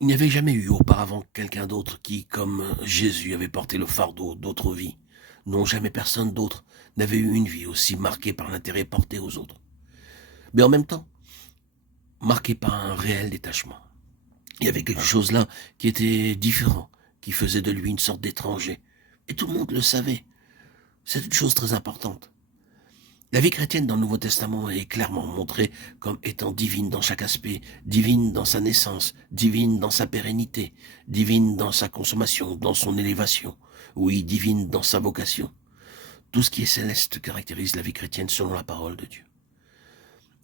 Il n'y avait jamais eu auparavant quelqu'un d'autre qui, comme Jésus, avait porté le fardeau d'autres vies. Non, jamais personne d'autre n'avait eu une vie aussi marquée par l'intérêt porté aux autres. Mais en même temps, marquée par un réel détachement. Il y avait quelque chose là qui était différent, qui faisait de lui une sorte d'étranger. Et tout le monde le savait. C'est une chose très importante. La vie chrétienne dans le Nouveau Testament est clairement montrée comme étant divine dans chaque aspect, divine dans sa naissance, divine dans sa pérennité, divine dans sa consommation, dans son élévation, oui, divine dans sa vocation. Tout ce qui est céleste caractérise la vie chrétienne selon la parole de Dieu.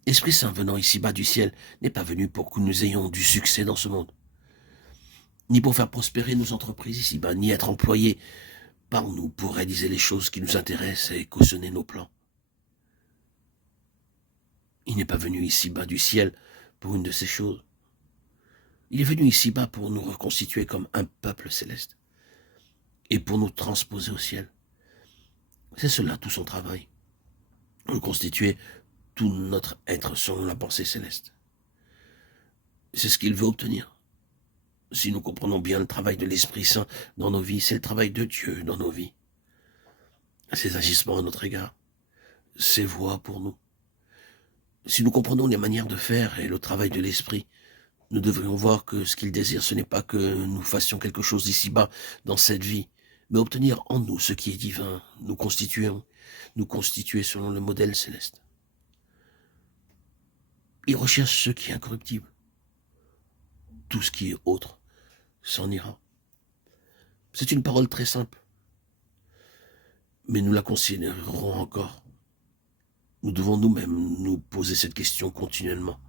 Esprit Saint venant ici-bas du ciel n'est pas venu pour que nous ayons du succès dans ce monde, ni pour faire prospérer nos entreprises ici-bas, ni être employés par nous pour réaliser les choses qui nous intéressent et cautionner nos plans. Il n'est pas venu ici-bas du ciel pour une de ces choses. Il est venu ici-bas pour nous reconstituer comme un peuple céleste et pour nous transposer au ciel. C'est cela tout son travail, reconstituer tout notre être selon la pensée céleste. C'est ce qu'il veut obtenir. Si nous comprenons bien le travail de l'Esprit Saint dans nos vies, c'est le travail de Dieu dans nos vies. Ses agissements à notre égard, ses voies pour nous. Si nous comprenons les manières de faire et le travail de l'Esprit, nous devrions voir que ce qu'il désire, ce n'est pas que nous fassions quelque chose d'ici-bas, dans cette vie, mais obtenir en nous ce qui est divin, nous constituer selon le modèle céleste. Il recherche ce qui est incorruptible. Tout ce qui est autre s'en ira. C'est une parole très simple, mais nous la considérerons encore. Nous devons nous-mêmes nous poser cette question continuellement.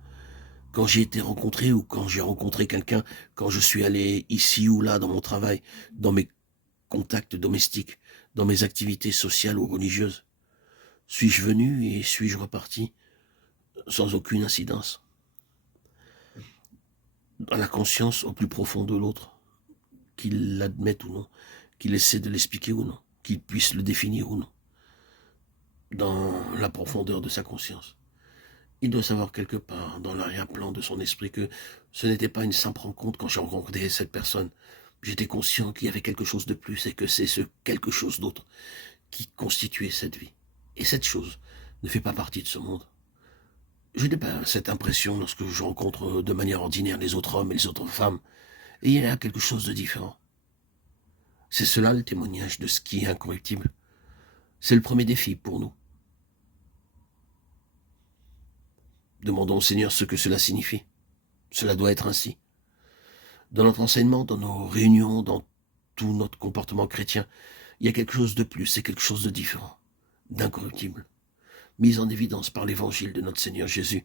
Quand j'ai été rencontré ou quand j'ai rencontré quelqu'un, quand je suis allé ici ou là dans mon travail, dans mes contacts domestiques, dans mes activités sociales ou religieuses, suis-je venu et suis-je reparti sans aucune incidence, dans la conscience au plus profond de l'autre, qu'il l'admette ou non, qu'il essaie de l'expliquer ou non, qu'il puisse le définir ou non, dans la profondeur de sa conscience. Il doit savoir quelque part, dans l'arrière-plan de son esprit, que ce n'était pas une simple rencontre quand j'ai rencontré cette personne. J'étais conscient qu'il y avait quelque chose de plus et que c'est ce quelque chose d'autre qui constituait cette vie. Et cette chose ne fait pas partie de ce monde. Je n'ai pas cette impression lorsque je rencontre de manière ordinaire les autres hommes et les autres femmes. Et il y a quelque chose de différent. C'est cela le témoignage de ce qui est incorruptible. C'est le premier défi pour nous. Demandons au Seigneur ce que cela signifie. Cela doit être ainsi. Dans notre enseignement, dans nos réunions, dans tout notre comportement chrétien, il y a quelque chose de plus, c'est quelque chose de différent, d'incorruptible, mis en évidence par l'évangile de notre Seigneur Jésus,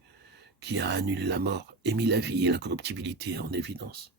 qui a annulé la mort et mis la vie et l'incorruptibilité en évidence.